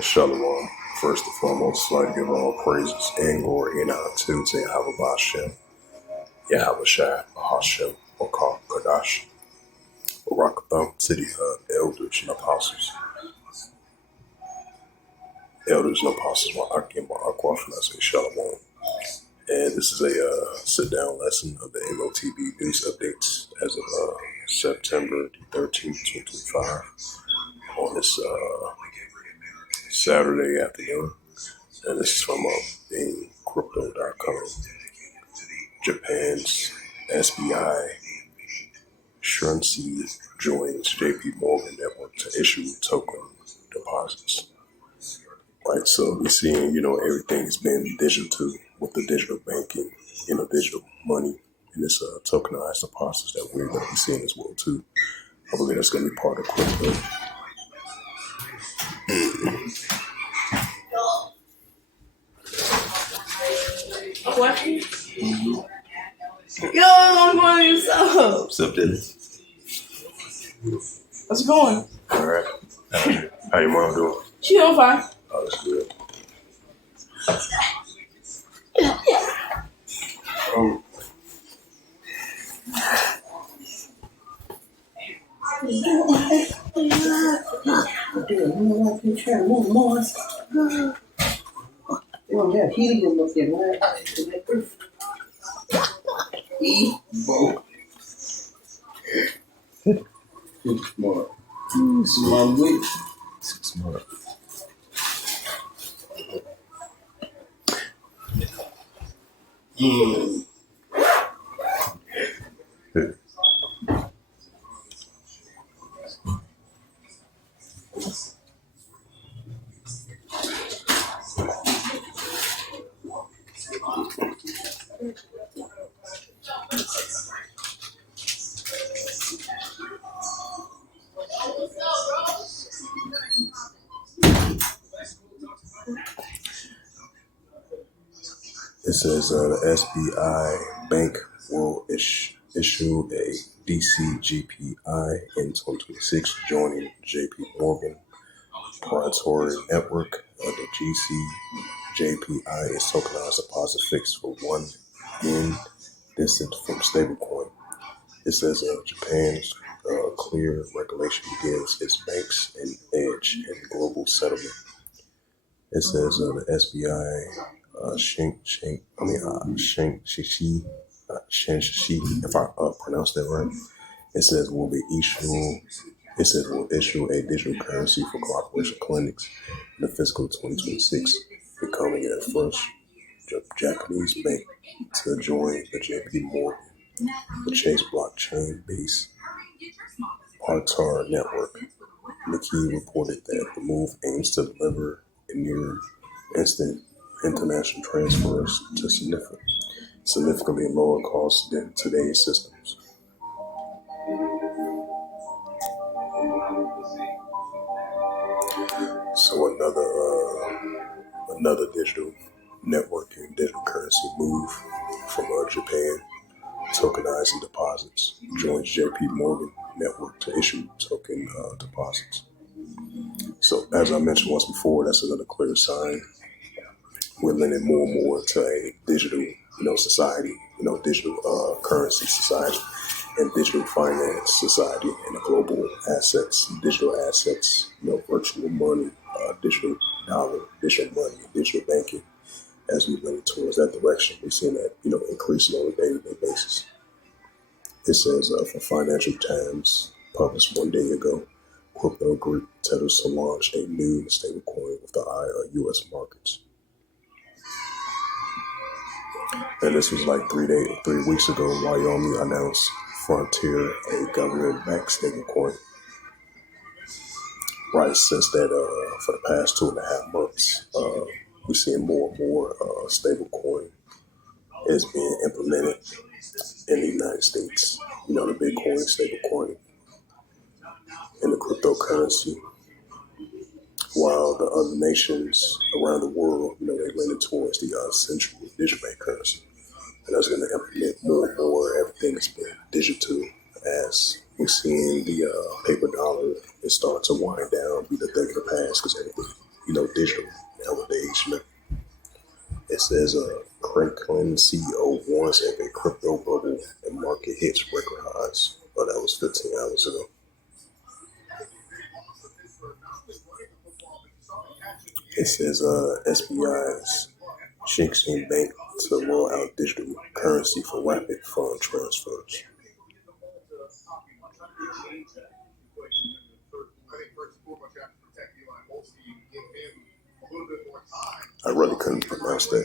Shalom. First and foremost, I'd like to give all praises and glory and honor to Yahweh Bashem, Yahweh Shai, Bahashem, Wakar, Kadash, Barakatham, City Hub, Elders and Apostles. Elders and Apostles, Ma'akim, Ma'akwa, and I say Shalom. And this is a sit-down lesson of the M.O.T.B news updates as of September 13th, 2025 on this Saturday afternoon. And this is from crypto.com. Japan's SBI Shunsi joins JP Morgan network to issue token deposits. Right, so we're seeing, everything's been digital with the digital banking, digital money, and this tokenized deposits that we're going to be seeing as well too. I believe that's going to be part of crypto. Yo, I'm going to yourself. What's up, Dennis? How's it going? All right. How your mom doing? She doing fine. Oh, that's good. Helium up there, man. Smart. Smart week. Smart. It says the SBI Bank will issue a DCGPI in 2026, joining JP Morgan proprietary network. The GCJPI is tokenized deposit fixed for 1 yen distant from stablecoin. It says Japan's clear regulation begins its banks and edge in global settlement. It says the SBI Shanxi, if I pronounced that right. It says will issue a digital currency for cooperation clinics in the fiscal 2026, becoming the first Japanese bank to join the JP Morgan, the Chase blockchain-based Partar network. Nikkei reported that the move aims to deliver a near instant international transfers to significantly lower costs than today's systems. So another digital networking, digital currency move from Japan, tokenizing deposits, joins JP Morgan network to issue token deposits. So as I mentioned once before, that's another clear sign. We're leaning more and more to a digital, society, digital currency society and digital finance society and the global assets, digital assets, virtual money, digital dollar, digital money, digital banking. As we lean towards that direction, we're seeing that, increasing on a day-to-day basis. It says for Financial Times, published 1 day ago, crypto group tethers to launch a new stablecoin with the eye of U.S. markets. And this was like 3 weeks ago, Wyoming announced Frontier, a government-backed stablecoin. Right, since that, for the past 2.5 months, we're seeing more and more stablecoin is being implemented in the United States. The Bitcoin, stablecoin, and the cryptocurrency, while the other nations around the world, they leaning towards the central digital bank currency. And that's going to implement more and more. Everything has been digital. As we're seeing the paper dollar, it starts to wind down, be the thing of the past, because everything, digital nowadays. It says Franklin CEO warns of a crypto bubble and market hits record highs. Oh, that was 15 hours ago. It says SBI's Shinxin Bank to roll out digital currency for rapid fund transfers. I really couldn't pronounce that.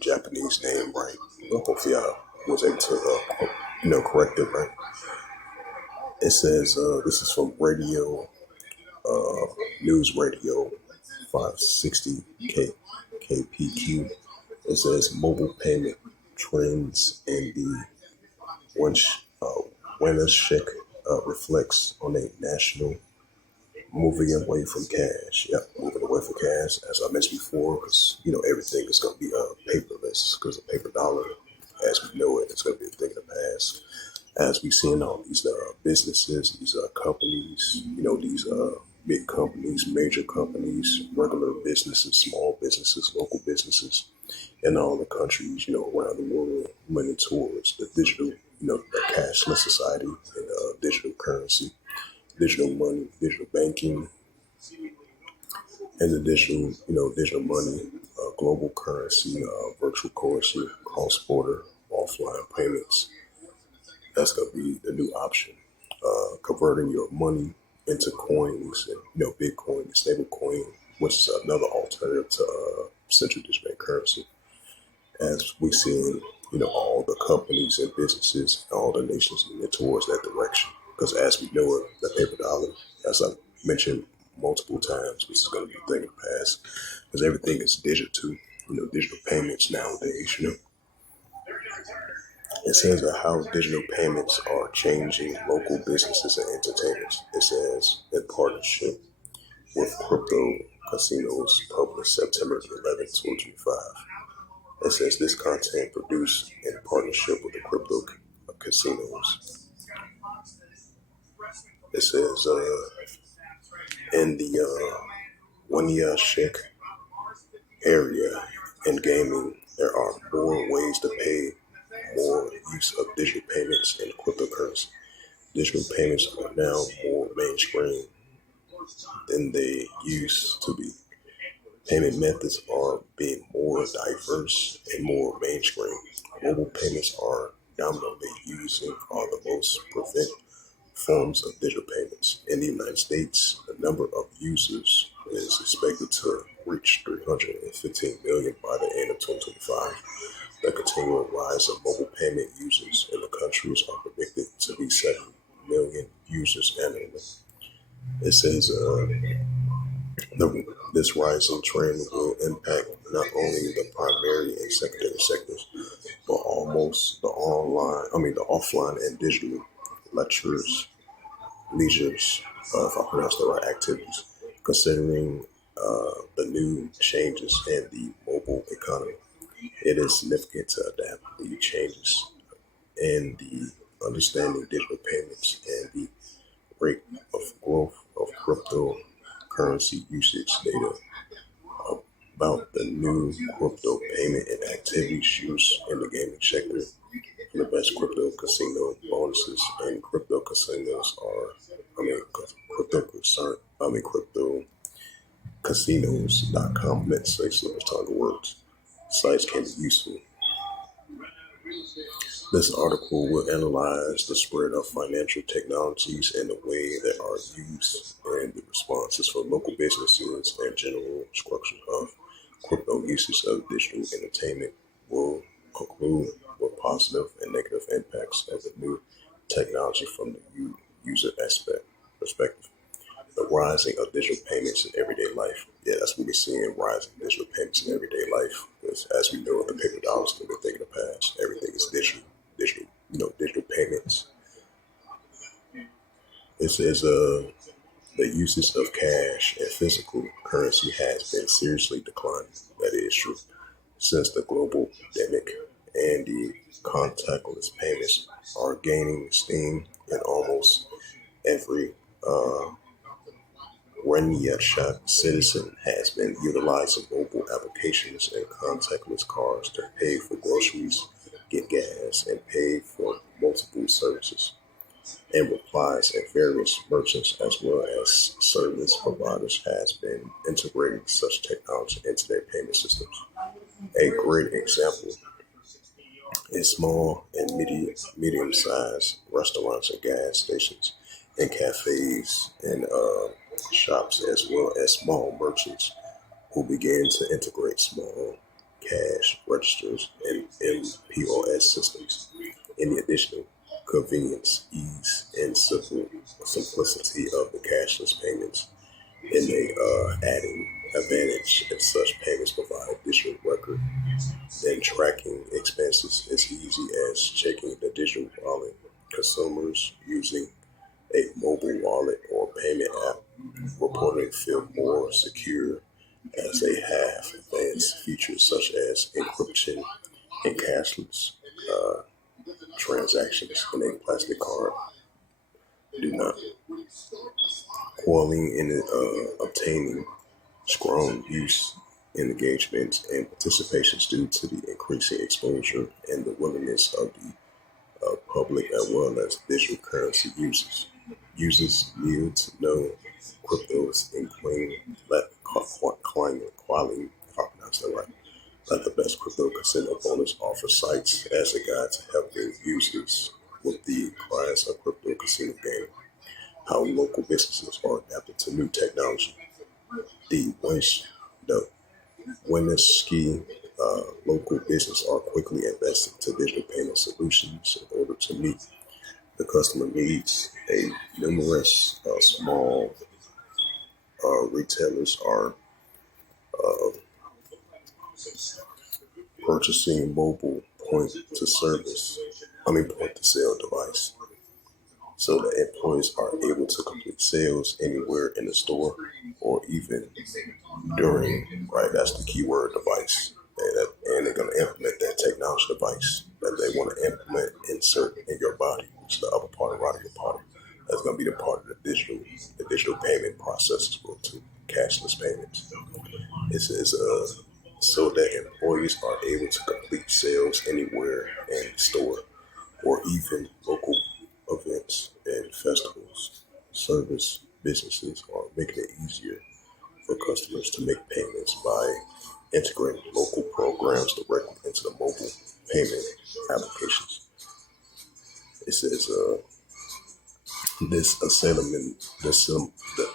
Japanese name right. But hopefully I was able to, correct it right. It says this is from radio, news radio 560 KPQ. It says mobile payment trends in the Winners check reflects on a national moving away from cash. Yep, moving away from cash, as I mentioned before, because everything is going to be paperless, because the paper dollar, as we know it, is going to be a thing of the past. As we see in all these businesses, these companies, these big companies, major companies, regular businesses, small businesses, local businesses, in all the countries, around the world, moving towards the digital, the cashless society and digital currency, digital money, digital banking, and the digital, digital money, global currency, virtual currency, cross-border, offline payments. That's going to be the new option. Converting your money into coins and, Bitcoin, stable coin, which is another alternative to central digital bank currency. As we see, all the companies and businesses, all the nations moving towards that direction. Because as we know it, the paper dollar, as I mentioned multiple times, this is going to be a thing of the past. Because everything is digital, digital payments nowadays, It says that how digital payments are changing local businesses and entertainers. It says in partnership with crypto casinos published September 11th, 2025. It says this content produced in partnership with the crypto casinos. It says in the Wanya Shek area in gaming, there are more ways to pay, more use of digital payments and cryptocurrency. Digital payments are now more mainstream than they used to be. Payment methods are being more diverse and more mainstream. Mobile payments are dominantly used and are the most prevalent forms of digital payments. In the United States, the number of users is expected to reach 315 million by the end of 2025. The continual rise of mobile payment users in the countries are predicted to be 7 million users annually. It says this rising trend will impact not only the primary and secondary sectors, but almost the offline and digital lectures, leisures, if I pronounce the right activities, considering the new changes in the mobile economy. It is significant to adapt the changes in the understanding digital payments and the rate of growth of cryptocurrency usage data about the new crypto payment and activities used in the gaming sector. The best crypto casino bonuses and crypto casinos crypto casinos.com meant to say so much tongue of words. Sites can be useful. This article will analyze the spread of financial technologies and the way they are used and the responses for local businesses and general structure of crypto usage of digital entertainment. Will conclude with positive and negative impacts of the new technology from the user perspective. The rising of digital payments in everyday life. Yeah, that's what we're seeing, rising digital payments in everyday life. as we know, the paper dollar is still a thing of the past. Everything is digital payments. It says the usage of cash and physical currency has been seriously declining. That is true. Since the global pandemic and the contactless payments are gaining steam in almost every Renyiashak citizen has been utilizing mobile applications and contactless cards to pay for groceries, get gas, and pay for multiple services and replies at various merchants as well as service providers has been integrating such technology into their payment systems. A great example is small and medium-sized restaurants and gas stations and cafes and shops as well as small merchants who began to integrate small cash registers and POS systems. In the additional convenience, ease, and simplicity of the cashless payments, and they adding advantage that such payments provide digital record, then tracking expenses as easy as checking the digital wallet. Consumers using a mobile wallet or payment app reportedly feel more secure as they have advanced features such as encryption and cashless transactions in a plastic card do not. Quelling in obtaining strong use in engagement and participations due to the increasing exposure and the willingness of the public as well as digital currency users. Users need to know cryptos including Quelling, if I pronounce that right, like the best crypto casino bonus offer sites as a guide to helping users with the class of crypto casino game. How local businesses are adapting to new technology. The the Winooski local business are quickly investing to digital payment solutions in order to meet the customer needs. A numerous small retailers are purchasing mobile point to sale device. So the employees are able to complete sales anywhere in the store or even during, right? That's the keyword device. And they're going to implement that technology device that they want to implement, insert in your body, which is the upper part of your body. That's going to be the part of the digital payment process as well too, cashless payments. It says so that employees are able to complete sales anywhere in the store or even local events and festivals. Service businesses are making it easier for customers to make payments by integrating local programs directly into the mobile payment applications. It says the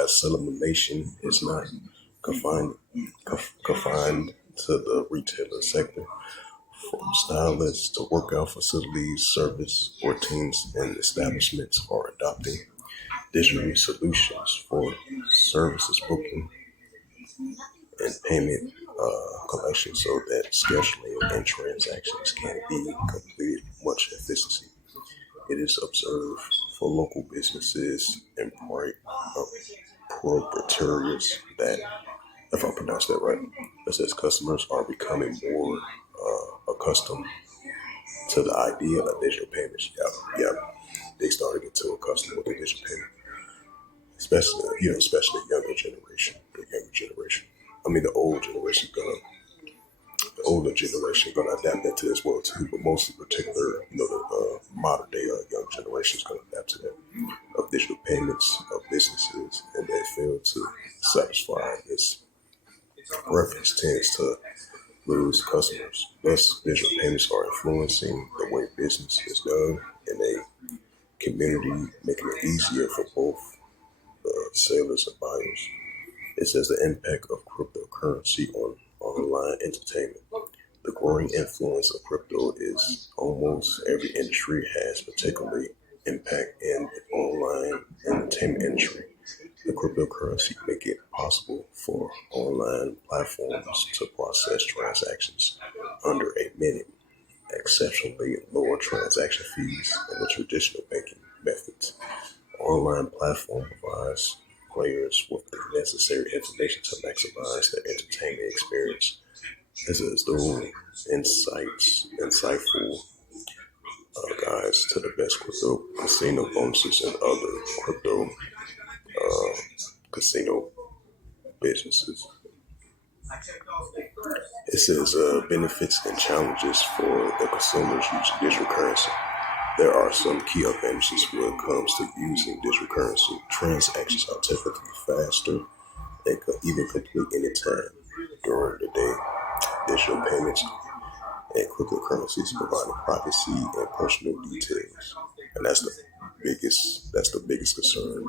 acceleration is not confined to the retailer sector. From stylists to workout facilities, service routines, and establishments are adopting digital solutions for services booking and payment collection so that scheduling and transactions can be completed much efficiency. It is observed for local businesses and proprietors that, if I pronounce that right, it says customers are becoming more accustomed to the idea of digital payments. Yeah, they started to get too accustomed with the digital payment, especially the younger generation. I mean, the older generation gonna adapt that to this world too, but most in particular, the modern day young generation is gonna adapt to that of digital payments of businesses, and they fail to satisfy its preference tends to lose customers. Thus, digital payments are influencing the way business is done in a community, making it easier for both sellers and buyers. It says the impact of cryptocurrency on online entertainment. The growing influence of crypto is almost every industry has particularly impact in the online entertainment industry. The cryptocurrency make it possible for online platforms to process transactions under a minute, exceptionally lower transaction fees than the traditional banking methods. Online platform provides players with the necessary information to maximize their entertainment experience. This is the insightful guides to the best crypto casino bonuses and other crypto casino businesses. It says benefits and challenges for the consumers using digital currency. There are some key advantages when it comes to using digital currency. Transactions are typically faster and could even complete any time during the day. Digital payments and cryptocurrencies provide privacy and personal details, and that's the biggest concern.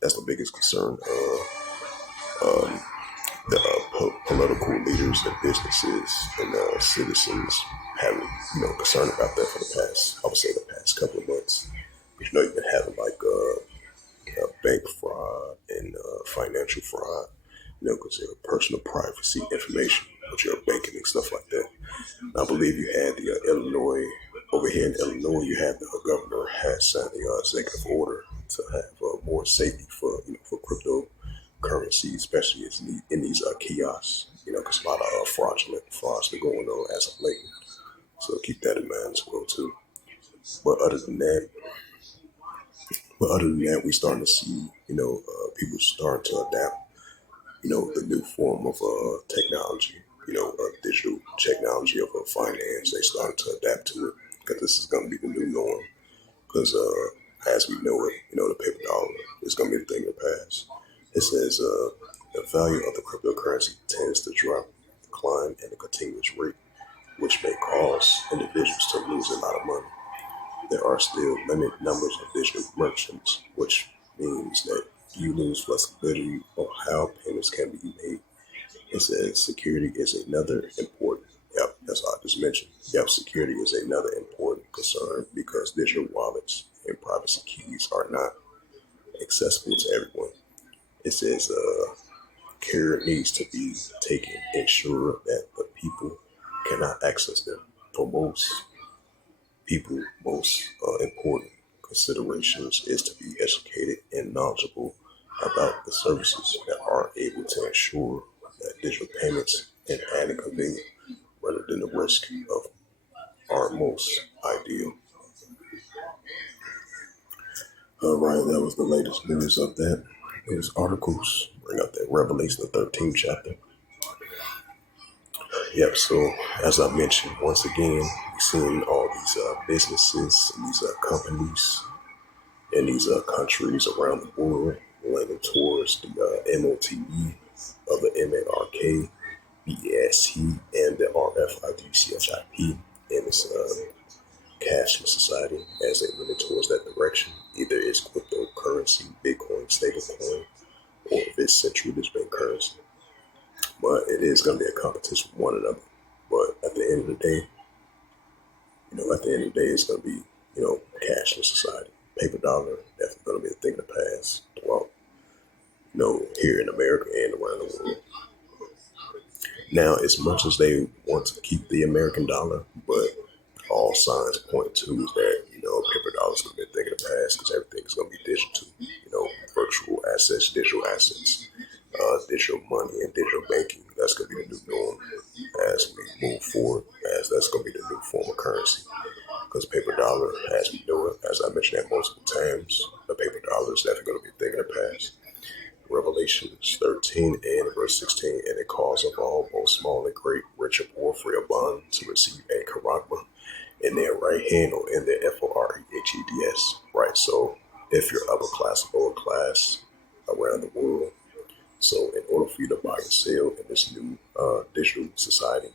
That's the biggest concern. The political leaders and businesses and citizens having concern about that for the past, I would say, the past couple of months. You've been having like bank fraud and financial fraud, because your personal privacy information with your banking and stuff like that. And I believe you had the Illinois, over here in Illinois, you had the governor had signed the executive order to have more safety for for cryptocurrency, especially in these kiosks. Because a lot of fraudulent frauds been going on as of late. So keep that in mind as well too. But other than that, we starting to see people starting to adapt the new form of technology, digital technology of finance. They started to adapt to it because this is going to be the new norm. Because as we know it, the paper dollar is going to be the thing of the past. It says the value of the cryptocurrency tends to drop, decline at a continuous rate, which may cause individuals to lose a lot of money. There are still limited numbers of digital merchants, which means that you lose flexibility on how payments can be made. It says security is another important. Yep, that's what I just mentioned. Yep, security is another important concern because digital wallets and privacy keys are not accessible to everyone. It says care needs to be taken, ensure that the people cannot access them. For most people, most important considerations is to be educated and knowledgeable about the services that are able to ensure that digital payments and added convenience rather than the risk of are most ideal. All right, that was the latest news of that. News articles bring up that Revelation, the 13th chapter. Yep, so as I mentioned, once again, we're seeing all these businesses and these companies in these countries around the world leaning towards the M.O.T.B of the M.A.R.K.B.E.S.T and the R.F.I.D.C.H.I.P and its cashless society as they leaning towards that direction. Either it's cryptocurrency, Bitcoin, stablecoin, or if it's central bank currency. But it is going to be a competition with one another. But at the end of the day, it's going to be, cashless society. Paper dollar definitely going to be a thing of the past. Well, here in America and around the world. Now, as much as they want to keep the American dollar, but all signs point to is that, paper dollar is going to be a thing of the past because everything is going to be digital. Virtual assets, digital assets, digital money, and digital banking. That's going to be the new norm as we move forward, as that's going to be the new form of currency. Because paper dollar, as we know it, as I mentioned that multiple times, the paper dollar is definitely going to be a thing of the past. Revelations 13 and verse 16, and it calls of all, both small and great, rich or poor, free or bond, to receive a charagma in their right hand or in their FOREHEDS. Right, so if you're upper class or lower class around the world, so in order for you to buy and sell in this new digital society,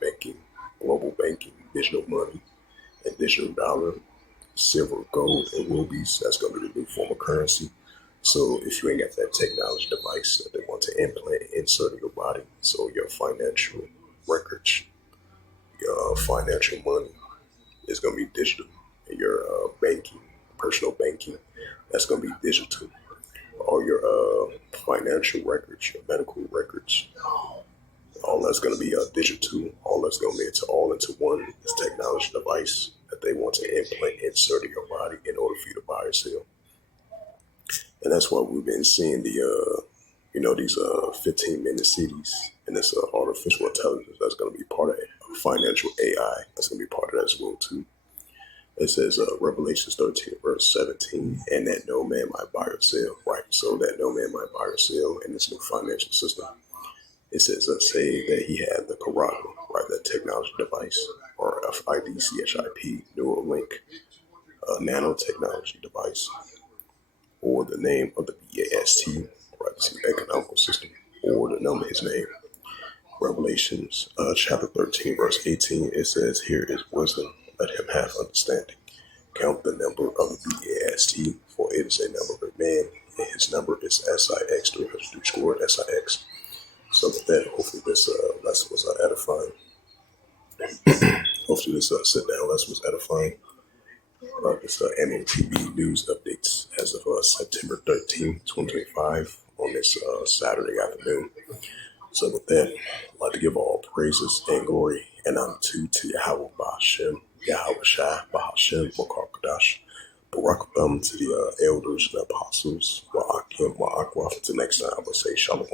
banking, global banking, digital money, and digital dollar, silver, gold, and rubies, that's going to be the new form of currency. So if you ain't got that technology device that they want to implant, insert in your body, so your financial records, your financial money is going to be digital. And your banking, personal banking, that's going to be digital. all your financial records, your medical records, all that's going to be digital. All that's going to be into one technology device that they want to insert in your body in order for you to buy or sell. And that's why we've been seeing these 15-minute cities and this artificial intelligence that's going to be part of it. Financial AI that's going to be part of that as well too. It says Revelations 13 verse 17, and that no man might buy or sell, right? So that no man might buy or sell in this new financial system. It says say that he had the Corrado, right? That technology device, or FID CHIP Neuralink nanotechnology device, or the name of the BAST, right? This new economical system, or the number of his name. Revelations chapter 13, verse 18, it says, here is wisdom, let him have understanding. Count the number of the BAST, for it is a number of man, and his number is SIX, 300 SIX. So with that, hopefully this lesson was edifying. Hopefully this sit-down lesson was edifying. This M.O.T.B news updates as of September 13th, 2025 on this Saturday afternoon. So with that, I'd like to give all praises and glory and honor to Yahweh Ba'ashem, Yahweh Shai, Ba'ashem, Mokar Barak to the elders and apostles, Wa'akim, Wa'akwaf. Until next time, I will say Shalom.